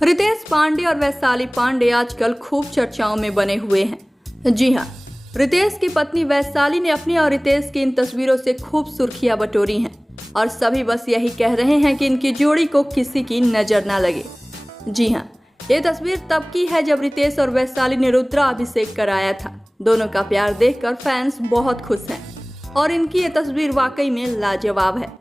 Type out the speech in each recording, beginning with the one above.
रितेश पांडे और वैशाली पांडे आजकल खूब चर्चाओं में बने हुए हैं। जी हाँ, रितेश की पत्नी वैशाली ने अपनी और रितेश की इन तस्वीरों से खूब सुर्खियां बटोरी हैं और सभी बस यही कह रहे हैं कि इनकी जोड़ी को किसी की नजर ना लगे। जी हाँ, ये तस्वीर तब की है जब रितेश और वैशाली ने रुद्राभिषेक कराया था। दोनों का प्यार देखकर फैंस बहुत खुश हैं और इनकी ये तस्वीर वाकई में लाजवाब है।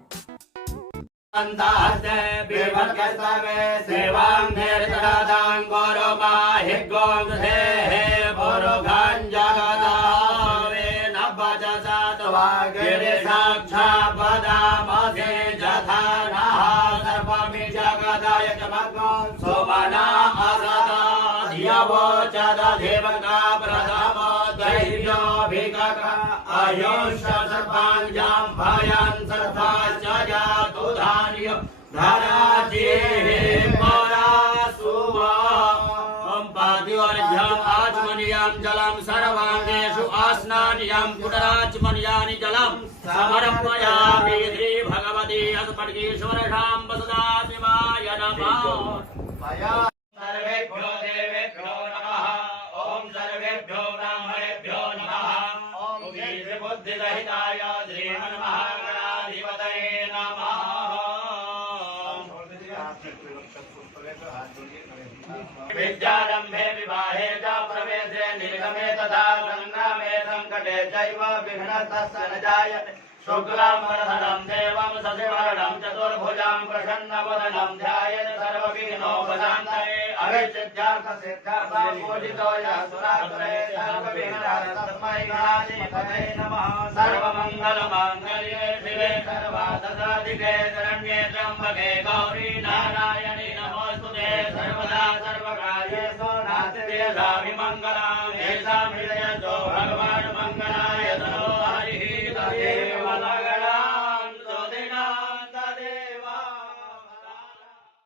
आचमनियां जलम सर्वांगेषु आस्नानियां पुनराचमनियानि जलम समर्पयामि श्री भगवती अस्मद्गीश्वरशां वसुदेवाय नमः। सर्वेभ्यो देवेभ्यो नमः। ओम सर्वेभ्यो ब्राह्मणेभ्यो नमः। ओम बुद्धिरहिताय श्रीमन्महागणाधिपतये नमः। विद्यारंभे विवाहे च प्रवेशे निर्गमे तथा संग्रामे संकटे चैव विघ्नस्तस्य न जायते। शुक्लांबरधरं देवं शशिवर्णं चतुर्भुजं प्रसन्नवदनं ध्यायेत् सर्वविघ्नोपशान्तये। अभिसिद्ध्यर्थसिद्ध्यर्थं पूजितो यः सुरासुरे सर्वविघ्नहरं तस्मै गणाधिपतये नमः। सर्वमङ्गलमाङ्गल्ये शिवे सर्वार्थसाधिके शरण्ये त्र्यम्बके गौरी नारायणी नमोस्तुते। सर्वदा सर्वकार्येषु नास्ति देशाभिमङ्गलम्।